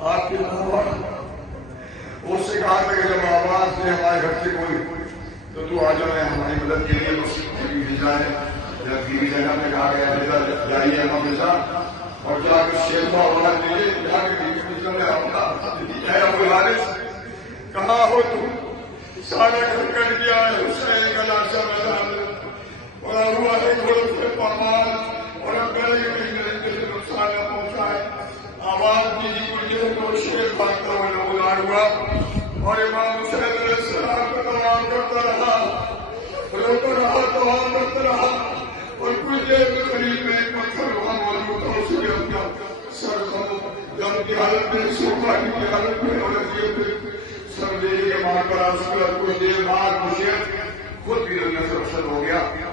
آپ کے اس سے کہا تھا کہ جب آواز دے ہمارے گھر سے کوئی تو تو آ جائے ہماری مدد کے لیے بھیجا ہے. جب بیوی جگہ میں کہا گیا جائیے ہمیشہ اور جا کے شیرما ہونا دیجیے جا کے بیوی میں ابو الحارث کہاں ہو تم؟ سارا گھر کٹ گیا ہے. اس کا ایک علاقہ میدان اور ہوا ہے گھوڑوں سے پامال اور گلے میں گرنے سے نقصان پہنچا ہے. آواز دیجیے مجھے تو شیر بھاگتا ہوا نمودار ہوا اور امام حسین علیہ السلام کو تمام کرتا رہا روتا رہا تمام کرتا رہا اور کچھ دیر کے قریب میں ایک پتھر وہاں موجود تھا. اس نے اپنا سر غم کی حالت میں سوکھائی کی حالت میں اور سر دے کے مار کر کچھ دیر بعد مجھے خود بھی رنگ سے رخصت ہو گیا.